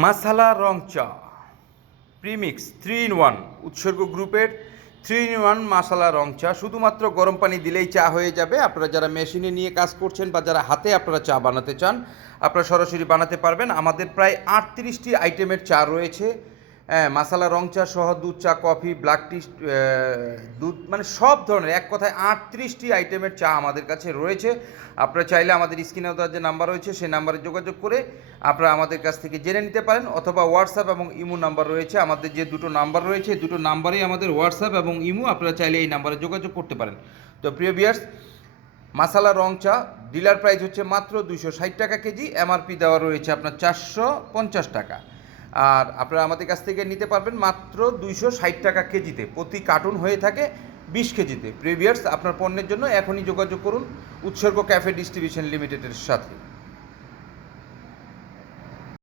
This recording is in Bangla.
মাসালা রং চা প্রিমিক্স 3 in 1 উৎসর্গ গ্রুপের 3 in 1 মাসালা রং চা। শুধুমাত্র গরম পানি দিলেই চা হয়ে যাবে। আপনারা যারা মেশিনে নিয়ে কাজ করছেন বা যারা হাতে আপনারা চা বানাতে চান, আপনারা সরাসরি বানাতে পারবেন। আমাদের প্রায় 38টি আইটেমের চা রয়েছে। মাসালা রং চা সহ দুধ চা, কফি, ব্ল্যাক টি, দুধ, মানে সব ধরনের, এক কথায় 38টি আইটেমের চা আমাদের কাছে রয়েছে। আপনারা চাইলে আমাদের স্ক্রিনে দেওয়ার যে নাম্বার রয়েছে সেই নাম্বারে যোগাযোগ করে আপনারা আমাদের কাছ থেকে জেনে নিতে পারেন, অথবা হোয়াটসঅ্যাপ এবং ইমো নাম্বার রয়েছে। আমাদের যে দুটো নাম্বার রয়েছে, দুটো নাম্বারেই আমাদের হোয়াটসঅ্যাপ এবং ইমো, আপনারা চাইলে এই নাম্বারে যোগাযোগ করতে পারেন। তো প্রিয় ভিউয়ার্স, মাসালা রং চা ডিলার প্রাইস হচ্ছে মাত্র 260 টাকা কেজি, এমআরপি দেওয়া রয়েছে আপনার 450 টাকা। আর আপনারা আমাদের কাছ থেকে নিতে পারবেন মাত্র 260 টাকা কেজিতে। প্রতি কার্টুন হয়ে থাকে 20 কেজিতে। প্রিয় ভিউয়ার্স, আপনার পণ্যের জন্য এখনই যোগাযোগ করুন উৎসর্গ ক্যাফে ডিস্ট্রিবিউশন লিমিটেডের সাথে।